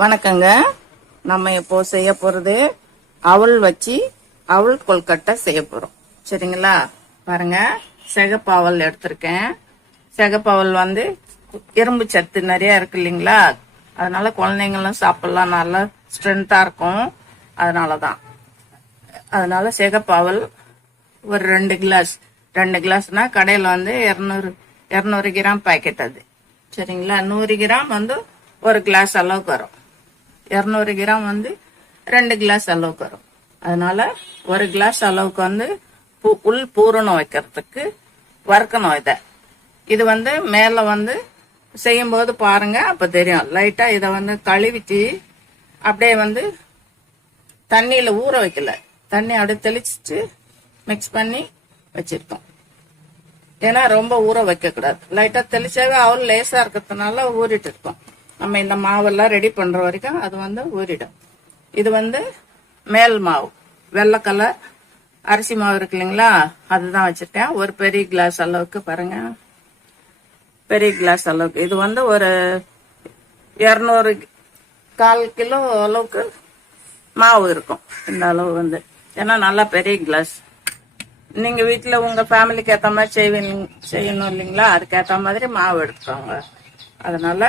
வணக்கங்க. நம்ம இப்போ செய்ய போறது அவல் வச்சு அவல் கொல்கட்டை செய்ய போறோம். சரிங்களா? பாருங்க. சிகப்பாவல் எடுத்திருக்கேன். சிகப்பு வந்து இரும்பு சத்து நிறைய இருக்கு இல்லைங்களா? அதனால குழந்தைங்களும் சாப்பிடலாம். நல்லா ஸ்ட்ரென்த்தா இருக்கும். அதனாலதான். அதனால சிகப்பு ஒரு ரெண்டு கிளாஸ். ரெண்டு கிளாஸ்னா கடையில் வந்து இரநூறு இரநூறு கிராம் பாக்கெட் அது. சரிங்களா? நூறு கிராம் வந்து ஒரு கிளாஸ் அளவுக்கு வரும். இரநூறு கிராம் வந்து ரெண்டு கிளாஸ் அளவுக்கு வரும். அதனால ஒரு கிளாஸ் அளவுக்கு வந்து உள் பூரணம் வைக்கிறதுக்கு வறுக்கணும் இதை. இது வந்து மேலே வந்து செய்யும்போது பாருங்க அப்ப தெரியும். லைட்டா இதை வந்து கழுவிட்டு அப்படியே வந்து தண்ணியில ஊற வைக்கல. தண்ணி அப்படியே தெளிச்சிட்டு மிக்ஸ் பண்ணி வச்சிருக்கோம். ஏன்னா ரொம்ப ஊற வைக்க கூடாது லைட்டா தெளிச்சாவே அவள் லேசா இருக்கிறதுனால ஊறிட்டு இருக்கோம். நம்ம இந்த மாவெல்லாம் ரெடி பண்ற வரைக்கும் அது வந்து ஊறிடும் இது வந்து மேல் மாவு. வெள்ளை கலர் அரிசி மாவு இருக்கு இல்லைங்களா? அதுதான் வச்சிருக்கேன். ஒரு பெரிய கிளாஸ் அளவுக்கு பாருங்க. பெரிய கிளாஸ் அளவுக்கு. இது வந்து ஒரு இரநூறு கால் கிலோ அளவுக்கு மாவு இருக்கும். இந்த அளவு வந்து. ஏன்னா நல்லா பெரிய கிளாஸ் நீங்க வீட்டில் உங்க ஃபேமிலிக்கு ஏற்ற மாதிரி செய்வீங்க செய்யணும் இல்லைங்களா? அதுக்கேற்ற மாதிரி மாவு எடுத்துக்கோங்க. அதனால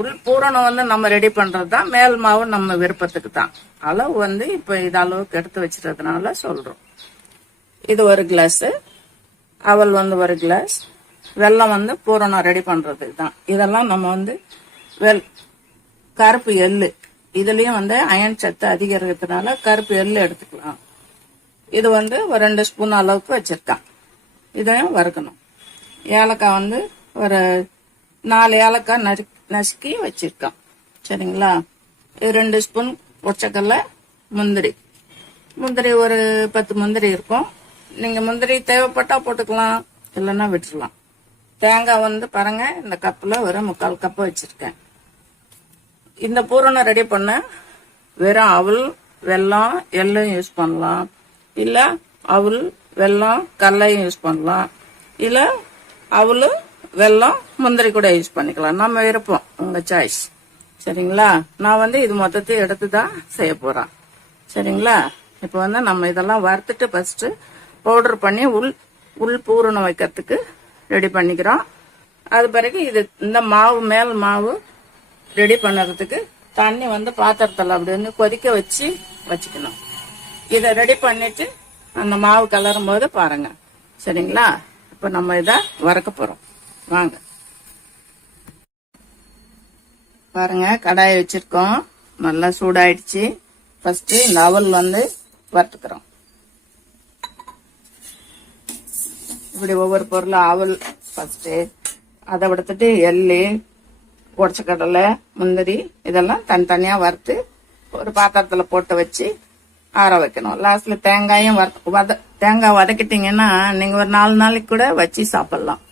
உள் பூரணம் வந்து நம்ம ரெடி பண்றது தான் மேல் மாவு நம்ம விருப்பத்துக்கு தான் அளவு வந்து இப்போ இது அளவுக்கு எடுத்து வச்சிருக்கிறதுனால சொல்றோம். இது ஒரு கிளாஸு அவல் வந்து ஒரு கிளாஸ் வெல்லம் வந்து பூரணம் ரெடி பண்றதுக்கு தான் இதெல்லாம் நம்ம வந்து வெல் கருப்பு எள்ளு. இதுலயும் வந்து அயன் சத்து அதிகம் இருக்கிறதுனால கருப்பு எள்ளு எடுத்துக்கலாம். இது வந்து ஒரு ரெண்டு ஸ்பூன் அளவுக்கு வச்சிருக்கான். இதையும் வறுக்கணும். ஏலக்காய் வந்து ஒரு நாலு ஏலக்காய் நறு நசுக்கி வச்சிருக்கோம். சரிங்களா? இது ரெண்டு ஸ்பூன் ஒச்சக்கல்ல முந்திரி. முந்திரி ஒரு பத்து முந்திரி இருக்கும். நீங்க முந்திரி தேவைப்பட்டா போட்டுக்கலாம் இல்லைன்னா விட்டுறலாம். தேங்காய் வந்து பாருங்க இந்த கப்பில் ஒரு முக்கால் கப்பு வச்சிருக்கேன். இந்த பூரணம் ரெடி பண்ண. வெறும் அவல் வெல்லம் எள்ளும் யூஸ் பண்ணலாம். இல்லை அவல் வெல்லம் கடலையும் யூஸ் பண்ணலாம். இல்லை அவல் வெல்லம் முந்திரி கூட யூஸ் பண்ணிக்கலாம். நம்ம விருப்பம் உங்க சாய்ஸ் சரிங்களா? நான் வந்து இது மொத்தத்தையும் எடுத்து தான் செய்ய போறேன். சரிங்களா? இப்போ வந்து நம்ம இதெல்லாம் வறுத்துட்டு ஃபர்ஸ்ட் பவுடர் பண்ணி உள் உள் பூரணம் வைக்கிறதுக்கு ரெடி பண்ணிக்கிறோம். அது பிறகு இது இந்த மாவு மேல் மாவு ரெடி பண்ணுறதுக்கு தண்ணி வந்து பாத்திரத்தில் அப்படி வந்து கொதிக்க வச்சு வச்சுக்கணும். இதை ரெடி பண்ணிட்டு அந்த மாவு கலரும் போது பாருங்க. சரிங்களா? இப்போ நம்ம இதை வறக்க போகிறோம் வாங்க. பாருங்க கடாயை வச்சிருக்கோம். நல்லா சூடாயிடுச்சு. ஃபர்ஸ்ட் இந்த அவல் வந்து வறுத்துக்கிறோம். இப்படி ஒவ்வொரு பொருளும் அவல் ஃபஸ்ட்டு அதை விடுத்துட்டு எள்ளு உடச்ச கடலை முந்திரி இதெல்லாம் தனித்தனியாக வறுத்து ஒரு பாத்திரத்தில் போட்டு வச்சு ஆற வைக்கணும். லாஸ்ட்ல தேங்காயும் வத தேங்காய் வதக்கிட்டீங்கன்னா நீங்கள் ஒரு நாலு நாளைக்கு கூட வச்சு சாப்பிட்லாம்.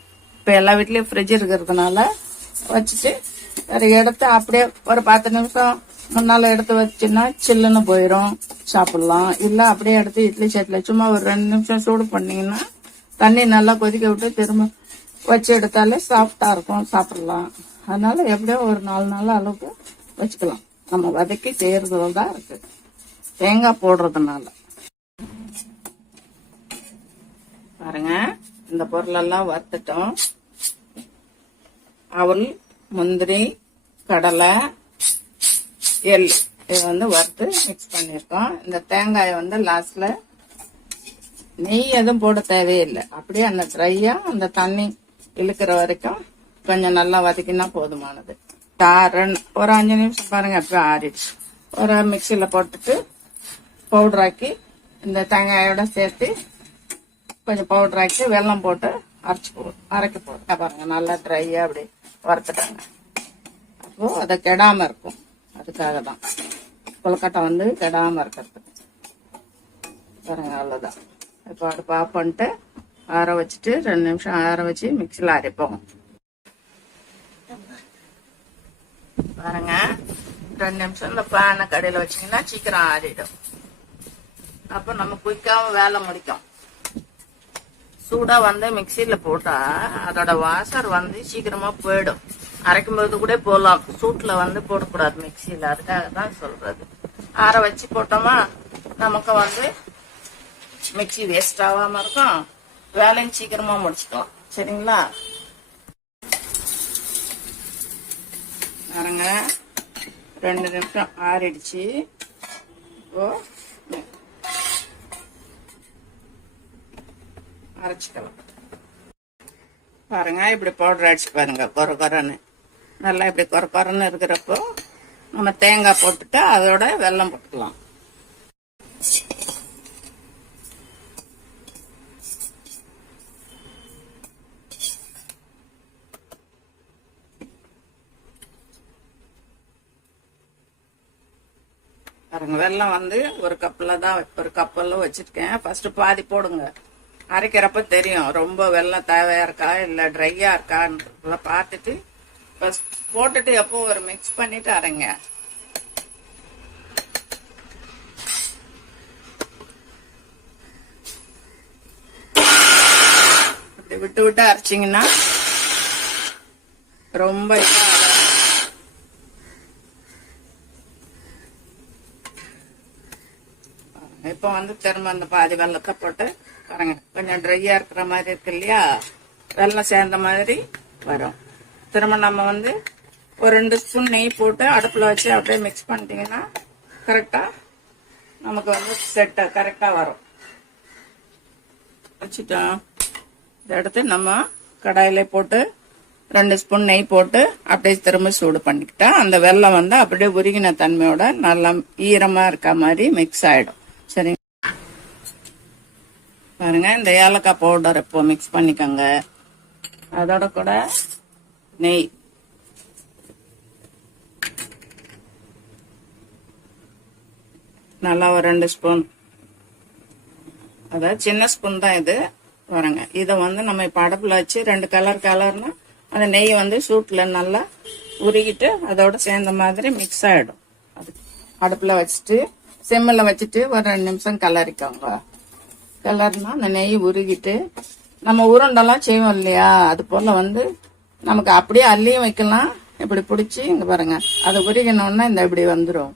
இப்ப எல்லா வீட்லயும் ஃப்ரிட்ஜ் இருக்கிறதுனால வச்சுட்டு வேற எடுத்து அப்படியே ஒரு பத்து நிமிஷம் முன்னால எடுத்து வச்சுன்னா சில்லுன்னு போயிடும் சாப்பிடலாம். இல்ல அப்படியே எடுத்து இட்லி சட்டில சும்மா ஒரு ரெண்டு நிமிஷம் சூடு பண்ணீங்கன்னா தண்ணி நல்லா கொதிக்க விட்டு திரும்ப வச்சு எடுத்தாலே சாஃப்டா இருக்கும். சாப்பிடலாம். அதனால எப்படியோ ஒரு நாலு நாள் அளவுக்கு வச்சுக்கலாம். நம்ம வதக்கி செய்யறதுல தான் இருக்கு. தேங்காய் போடுறதுனால. பாருங்க. இந்த பொருளெல்லாம் வறுத்துட்டோம். அவல் முந்திரி கடலை எள் இது வந்து வறுத்து மிக்ஸ் பண்ணியிருக்கோம். இந்த தேங்காயை வந்து லாஸ்ட்ல நெய் எதுவும் போட தேவையில்லை. அப்படியே அந்த ட்ரையா அந்த தண்ணி இழுக்கிற வரைக்கும் கொஞ்சம் நல்லா வதக்கினா போதுமானது. தா- ரெண்டு- ஒரு அஞ்சு நிமிஷம் பாருங்க அப்படியே ஆறிடுச்சு. ஒரு மிக்சியில் போட்டுட்டு பவுடர் ஆக்கி இந்த தேங்காயோட சேர்த்து கொஞ்சம் பவுடர் ஆக்கி வெல்லம் போட்டு அரைச்சி போ அரைக்க போடுங்க பாருங்க நல்லா ட்ரையாக அப்படி வறுத்துட்டாங்க. அப்போ அதை கெடாமல் இருக்கும். அதுக்காக தான் கொழுக்கட்டை வந்து கெடாமல் இருக்கிறதுக்கு பாருங்க அவ்வளோதான் இப்போ அடுப்பு ஆஃப் பண்ணிட்டு ஆற வச்சுட்டு ரெண்டு நிமிஷம் ஆற வச்சு மிக்சியில் அரைப்போம். பாருங்க ரெண்டு நிமிஷம் இந்த பேனை கடையில் வச்சீங்கன்னா சீக்கிரம் ஆறிடும். அப்போ நம்ம குயிக்காம வேலை முடிக்கும். சூடா வந்து மிக்சியில போட்டா அதோட வாசர் வந்து சீக்கிரமா போயிடும். அரைக்கும் போது கூட போடலாம். சூட்ல வந்து போடக்கூடாது மிக்சியில. அதுக்காக தான் சொல்றது. ஆற வச்சு போட்டோமா நமக்கு வந்து மிக்சி வேஸ்ட் ஆகாம இருக்கும். வேலையும் சீக்கிரமா முடிச்சுக்கலாம். சரிங்களா? பாருங்க. ரெண்டு நிமிஷம் ஆறிடுச்சு. இப்போ அரைச்சிக்கலாம். பாருங்க இப்படி பவுடர் அடிச்சு பாருங்க கொர கொரன்னு. நல்லா இப்படி கொர கொரன்னு இருக்கிறப்போ நம்ம தேங்காய் போட்டுட்டு அதோட வெல்லம் போட்டுக்கலாம். பாருங்க வெல்லம் வந்து ஒரு கப்பில் தான் ஒரு கப்பெல்லாம் வச்சிருக்கேன். ஃபஸ்ட்டு பாதி போடுங்க. அரைக்கிறப்ப தெரியும். ரொம்ப வெள்ளம் தேவையா இருக்கா இல்லை ட்ரையா இருக்கான்னு பார்த்துட்டு ஃபஸ்ட் போட்டுட்டு எப்போ ஒரு மிக்ஸ் பண்ணிட்டு அரைங்க. இப்படி விட்டு விட்டு அரைச்சிங்கன்னா ரொம்ப இப்போ வந்து திரும்ப அந்த பாதி வெள்ளத்தை போட்டு பாருங்க கொஞ்சம் ட்ரையா இருக்கிற மாதிரி இருக்கு இல்லையா? வெள்ளம் சேர்ந்த மாதிரி வரும். திரும்ப நம்ம வந்து ஒரு ரெண்டு ஸ்பூன் நெய் போட்டு அடுப்புல வச்சு அப்படியே மிக்ஸ் பண்ணிட்டீங்கன்னா கரெக்டா நமக்கு வந்து செட் கரெக்டா வரும். வச்சுட்டோம் இதை எடுத்து நம்ம கடாயில போட்டு ரெண்டு ஸ்பூன் நெய் போட்டு அப்படியே திரும்ப சூடு பண்ணிக்கிட்டா அந்த வெள்ளம் வந்து அப்படியே உருகின தன்மையோட நல்லா ஈரமா இருக்க மாதிரி மிக்ஸ் ஆயிடும். பாருங்க இந்த ஏலக்காய் பவுடர் இப்போ மிக்ஸ் பண்ணிக்கோங்க. அதோட கூட நெய். நல்லா ஒரு ரெண்டு ஸ்பூன் அதாவது சின்ன ஸ்பூன் தான் இது. வரங்க இதை வந்து நம்ம இப்போ அடுப்பில் வச்சு ரெண்டு கலர் கலர்னா அந்த நெய் வந்து சூட்டில் நல்லா உருகிட்டு அதோட சேர்ந்த மாதிரி மிக்ஸ் ஆகிடும் அது அடுப்பில் வச்சுட்டு செம்மில் வச்சுட்டு ஒரு ரெண்டு நிமிஷம் கலரிக்கோங்க. கிளறினா அந்த நெய் உருகிட்டு நம்ம உருண்டெல்லாம் செய்வோம் இல்லையா? அது போல் வந்து நமக்கு அப்படியே அள்ளியும் வைக்கலாம். இப்படி பிடிச்சி இங்கே பாருங்க. அது உருகினோன்னா இந்த இப்படி வந்துடும்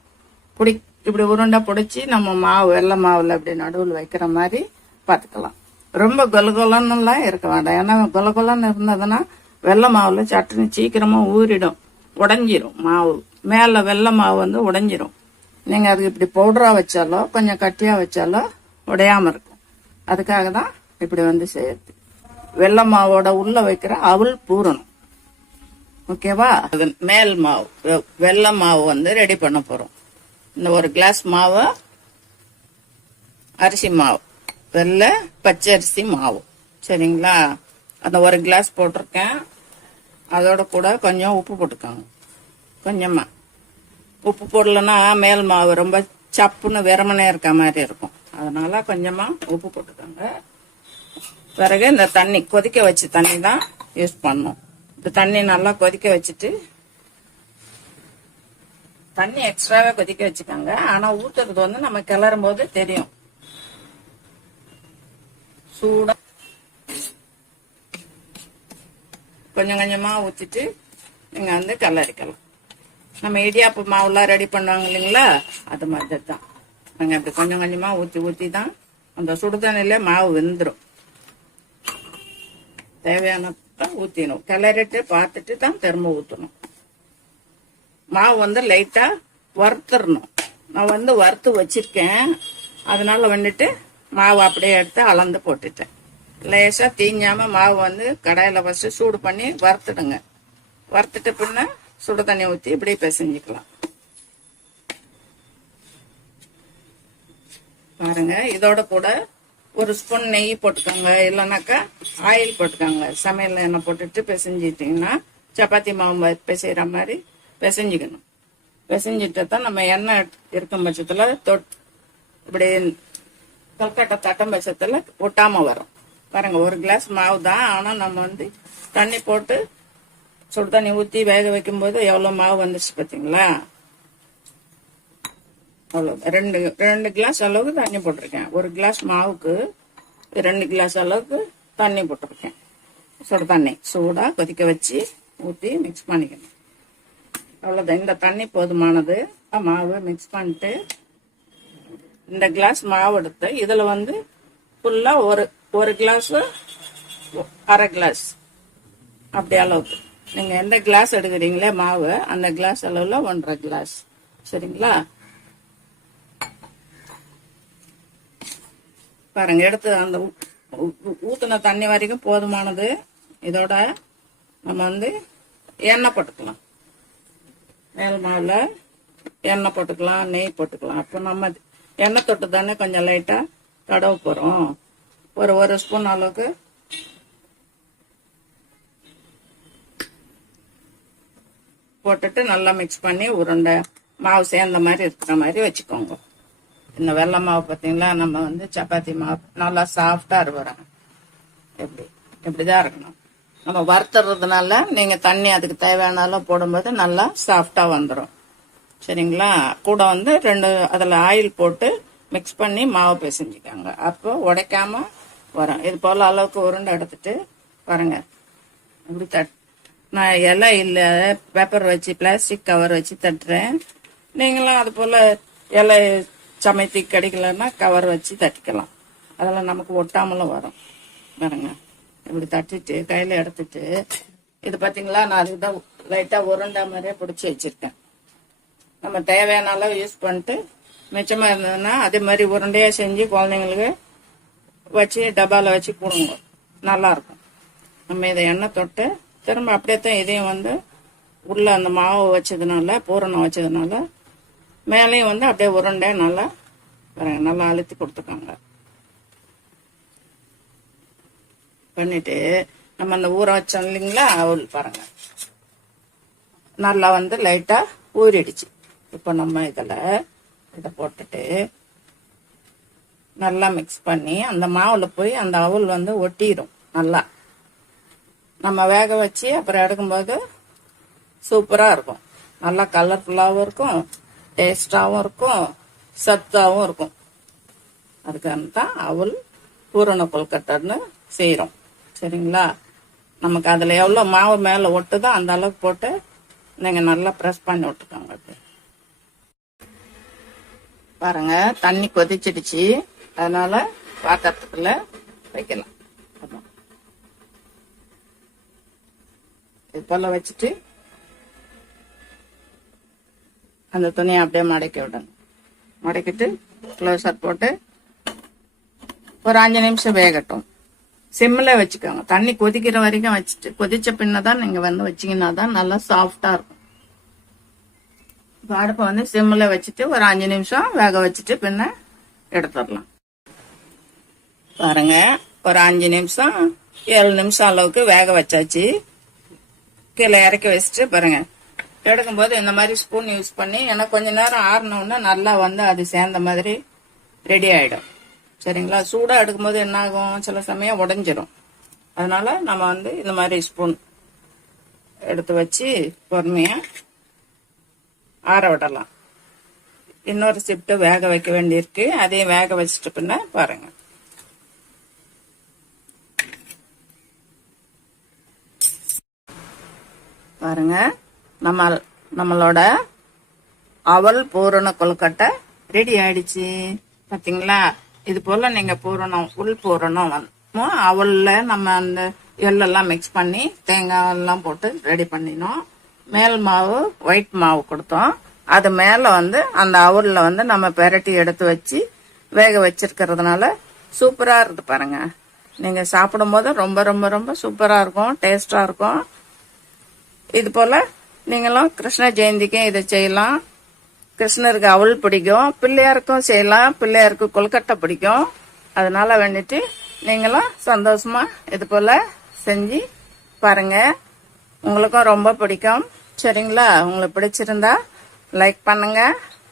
பிடி இப்படி உருண்டை பிடிச்சி நம்ம மாவு வெள்ளை மாவில் இப்படி நடுவில் வைக்கிற மாதிரி பார்த்துக்கலாம். ரொம்ப கொலகொலன்னுலாம் இருக்க வேண்டாம். ஏன்னா கொலகொலன்னு இருந்ததுன்னா வெள்ளை மாவில் சட்டுன்னு சீக்கிரமாக ஊறிடும். உடஞ்சிரும் மாவு. மேலே வெள்ளை மாவு வந்து உடஞ்சிரும். நீங்கள் அதுக்கு இப்படி பவுடராக வச்சாலோ கொஞ்சம் கட்டியாக வச்சாலோ உடையாமல் இருக்கும். அதுக்காக தான் இப்படி வந்து செய்யறது வெள்ளை மாவோட உள்ள வைக்கிற அவள் பூரணும். ஓகேவா? அது மேல் மாவு வெ- வெள்ளை மாவு வந்து ரெடி பண்ண போறோம். இந்த ஒரு கிளாஸ் மாவு அரிசி மாவு வெள்ளை பச்சரிசி மாவு. சரிங்களா? அந்த ஒரு கிளாஸ் போட்டிருக்கேன். அதோட கூட கொஞ்சம் உப்பு போட்டுக்கோங்க. கொஞ்சமா. உப்பு போடலன்னா மேல் மாவு ரொம்ப சப்புன்னு வெறமனே இருக்க மாதிரி இருக்கும். அதனால கொஞ்சமா உப்பு போட்டுக்கோங்க. பிறகு இந்த தண்ணி கொதிக்க வச்ச தண்ணி தான் யூஸ் பண்ணும். இந்த தண்ணி நல்லா கொதிக்க வச்சுட்டு தண்ணி எக்ஸ்ட்ராவே கொதிக்க வச்சுக்கோங்க. ஆனா ஊத்துறது வந்து நம்ம கிளறும் போது தெரியும். சூடா கொஞ்சம் கொஞ்சமா ஊத்திட்டு நீங்க வந்து கல்லரிக்கலாம் நம்ம இடியாப்பு மாவுலாம் ரெடி பண்ணுவாங்க இல்லைங்களா? அது மாதிரி தான் நாங்கள் அப்படி கொஞ்சம் கொஞ்சமா ஊற்றி ஊற்றி தான் அந்த சுடுதண்ணில மாவு வெந்துடும் தேவையானதான் ஊற்றிடணும் கிளறிட்டு பார்த்துட்டு தான் திரும்ப ஊற்றணும் மாவு வந்து லைட்டாக வறுத்துடணும் நான் வந்து வறுத்து வச்சிருக்கேன். அதனால வந்துட்டு மாவு அப்படியே எடுத்து அளந்து போட்டுட்டேன். லேசாக தீஞ்சாமல் மாவு வந்து கடையில் ஃபஸ்ட்டு சூடு பண்ணி வறுத்துடுங்க. வறுத்துட்டு பின்ன சுடு தண்ணி ஊற்றி இப்படி பிசைஞ்சுக்கலாம். பாருங்க இதோட கூட ஒரு ஸ்பூன் நெய் போட்டுக்கோங்க. இல்லைனாக்கா ஆயில் போட்டுக்கோங்க. சமையல் எண்ணெய் போட்டுட்டு பிசைஞ்சிட்டிங்கன்னா சப்பாத்தி மாவு பிசைகிற மாதிரி பிசைஞ்சிக்கணும். பிசைஞ்சிட்டு தான் நம்ம எண்ணெய் இருக்கும் பட்சத்தில் தொட் இப்படி கல்கட்டை தட்டம் பட்சத்தில் ஒட்டாமல் வரும். பாருங்க ஒரு கிளாஸ் மாவு தான். ஆனால் நம்ம வந்து தண்ணி போட்டு சுடு தண்ணி ஊற்றி வேக வைக்கும் போது மாவு வந்துச்சு பார்த்தீங்களா அவ்வளோ. ரெண்டு ரெண்டு கிளாஸ் அளவுக்கு தண்ணி போட்டிருக்கேன். ஒரு கிளாஸ் மாவுக்கு ரெண்டு கிளாஸ் அளவுக்கு தண்ணி போட்டிருக்கேன். சுடு தண்ணி. சூடாக கொதிக்க வச்சு ஊற்றி மிக்ஸ் பண்ணிக்கணும். அவ்வளோதான் இந்த தண்ணி போதுமானது. மாவு மிக்ஸ் பண்ணிட்டு இந்த கிளாஸ் மாவு எடுத்து இதில் வந்து ஃபுல்லாக ஒரு ஒரு கிளாஸு அரை கிளாஸ் அப்படி அளவுக்கு. நீங்கள் எந்த கிளாஸ் எடுக்கிறீங்களே மாவு அந்த கிளாஸ் அளவில் ஒன்றரை கிளாஸ் சரிங்களா? பாருங்க எடுத்து அந்த ஊ- ஊத்துன தண்ணி வரைக்கும் போதுமானது. இதோட நம்ம வந்து எண்ணெய் போட்டுக்கலாம். மேல் மாவில் எண்ணெய் போட்டுக்கலாம் நெய் போட்டுக்கலாம். அப்போ நம்ம எண்ணெய் தொட்டு தானே கொஞ்சம் லைட்டாக தடவை போகிறோம் ஒரு ஒரு ஸ்பூன் அளவுக்கு போட்டுட்டு நல்லா மிக்ஸ் பண்ணி உருண்டை மாவு சேர்ந்த மாதிரி இருக்கிற மாதிரி வச்சுக்கோங்க. இந்த வெள்ளை மாவு பார்த்தீங்களா நம்ம வந்து சப்பாத்தி மாவு. நல்லா சாஃப்டா இருக்கிறோம் எப்படி? இப்படிதான் இருக்கணும். நம்ம வறுத்துறதுனால நீங்க தண்ணி அதுக்கு தேவையானாலும் போடும்போது நல்லா சாஃப்டா வந்துடும் சரிங்களா? கூட வந்து ரெண்டு அதில் ஆயில் போட்டு மிக்ஸ் பண்ணி மாவு பிசைஞ்சிக்காங்க. அப்போ உடைக்காம வரும். இது போல் அளவுக்கு உருண்டை எடுத்துட்டு வரங்க இப்படி தட் நான் இலை இல்லை பேப்பர் வச்சு பிளாஸ்டிக் கவர் வச்சு தட்டுறேன். நீங்களும் அது போல் இலை சமைத்து கிடைக்கலன்னா கவர் வச்சு தட்டிக்கலாம். அதெல்லாம் நமக்கு ஒட்டாமலும் வரும். பாருங்க. இப்படி தட்டிட்டு கையில் எடுத்துட்டு இது பார்த்தீங்களா நான் அதுக்கு தான் லைட்டாக உருண்டை மாதிரியே பிடிச்சி வச்சிருக்கேன். நம்ம தேவையான அளவு யூஸ் பண்ணிட்டு மிச்சமாக இருந்ததுன்னா அதே மாதிரி உருண்டையாக செஞ்சு குழந்தைங்களுக்கு வச்சு டப்பாவில் வச்சு கொடுங்க நல்லா இருக்கும். நம்ம இதை எண்ணெய் தொட்டு திரும்ப அப்படியே தான் இதையும் வந்து உள்ள அந்த மாவு வச்சதுனால பூரணம் வச்சதுனால மேலேயும் வந்து அப்படியே உருண்டை நல்லா பாருங்க, நல்லா அழுத்தி கொடுத்துருக்காங்க. பண்ணிட்டு நம்ம அந்த ஊற வச்சோம் இல்லைங்களா அவள் பாருங்க. நல்லா வந்து லைட்டா ஊறிடுச்சு. இப்போ நம்ம இதில் இதை போட்டுட்டு நல்லா மிக்ஸ் பண்ணி அந்த மாவுல போய் அந்த அவல் வந்து ஒட்டிடும் நல்லா. நம்ம வேக வச்சு அப்புறம் எடுக்கும்போது சூப்பரா இருக்கும். நல்லா கலர்ஃபுல்லாகவும் இருக்கும். டேஸ்டாகவும் இருக்கும் சத்தாவும் இருக்கும். அதுக்காக தான் அவள் பூரண கொல்கட்டைன்னு செய்கிறோம் சரிங்களா? நமக்கு அதில் எவ்வளோ மாவு மேலே ஒட்டுதோ அந்த அளவுக்கு போட்டு நீங்கள் நல்லா ப்ரெஸ் பண்ணி விட்டுக்கோங்க அப்படி. பாருங்க தண்ணி கொதிச்சிடுச்சு. அதனால பாத்திரத்துக்குள்ள வைக்கலாம். இது போல வச்சுட்டு அந்த துணியை அப்படியே மடக்கி விடணும். மடக்கிட்டு க்ளோசர் போட்டு ஒரு அஞ்சு நிமிஷம் வேகட்டும். சிம்மில் வச்சுக்கோங்க. தண்ணி கொதிக்கிற வரைக்கும் வச்சுட்டு கொதிச்ச பின்ன தான் நீங்கள் வந்து வச்சீங்கன்னா தான் நல்லா சாஃப்டாக இருக்கும். இப்போ அடுப்பை வந்து சிம்மில் வச்சுட்டு ஒரு அஞ்சு நிமிஷம் வேக வச்சுட்டு பின்ன எடுத்துடலாம். பாருங்க ஒரு அஞ்சு நிமிஷம் ஏழு நிமிஷம் அளவுக்கு வேக வச்சாச்சு. கீழே இறக்கி வச்சுட்டு பாருங்க. எடுக்கும்போது இந்த மாதிரி ஸ்பூன் யூஸ் பண்ணி ஏன்னா கொஞ்ச நேரம் ஆறினோன்னா நல்லா வந்து அது சேர்ந்த மாதிரி ரெடி ஆகிடும் சரிங்களா? சூடாக எடுக்கும்போது என்ன ஆகும் சில சமயம் உடஞ்சிரும். அதனால நம்ம வந்து இந்த மாதிரி ஸ்பூன் எடுத்து வச்சு பொறுமையாக ஆற விடலாம். இன்னொரு சிப்ட்டு வேக வைக்க வேண்டியிருக்கு. அதையும் வேக வச்சுட்டு பின்ன பாருங்க. பாருங்க. நம்ம நம்மளோட அவல் பூரண கொழுக்கட்டை ரெடி ஆயிடுச்சு. பாத்தீங்களா? இது போல நீங்க பூரணம் உள் பூரணம் வந்து அவல்ல நம்ம அந்த எள்ளெல்லாம் மிக்ஸ் பண்ணி தேங்காய் எல்லாம் போட்டு ரெடி பண்ணினோம். மேல் மாவு ஒயிட் மாவு கொடுத்தோம். அது மேல வந்து அந்த அவல்ல வந்து நம்ம பெரட்டி எடுத்து வச்சு வேக வச்சிருக்கிறதுனால சூப்பரா இருக்குது பாருங்க. நீங்க சாப்பிடும்போது ரொம்ப ரொம்ப ரொம்ப சூப்பரா இருக்கும் டேஸ்டா இருக்கும். இது போல நீங்களும் கிருஷ்ண ஜெயந்திக்கும் இதை செய்யலாம். கிருஷ்ணருக்கு அவள் பிடிக்கும். பிள்ளையாருக்கும் செய்யலாம். பிள்ளையாருக்கு கொல்கட்டை பிடிக்கும். அதனால வேண்டிட்டு நீங்களும் சந்தோஷமா இது போல செஞ்சு பாருங்க. உங்களுக்கும் ரொம்ப பிடிக்கும். சரிங்களா? உங்களுக்கு பிடிச்சிருந்தா லைக் பண்ணுங்க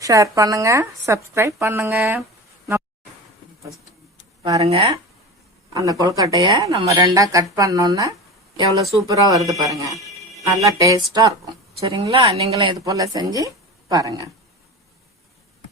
ஷேர் பண்ணுங்க சப்ஸ்கிரைப் பண்ணுங்க. பாருங்க. அந்த கொல்கட்டைய நம்ம ரெண்டா கட் பண்ணோம்னா எவ்வளவு சூப்பரா வருது பாருங்க. நல்லா டேஸ்டா இருக்கும். சரிங்களா? நீங்களும் இது போல செஞ்சு பாருங்க.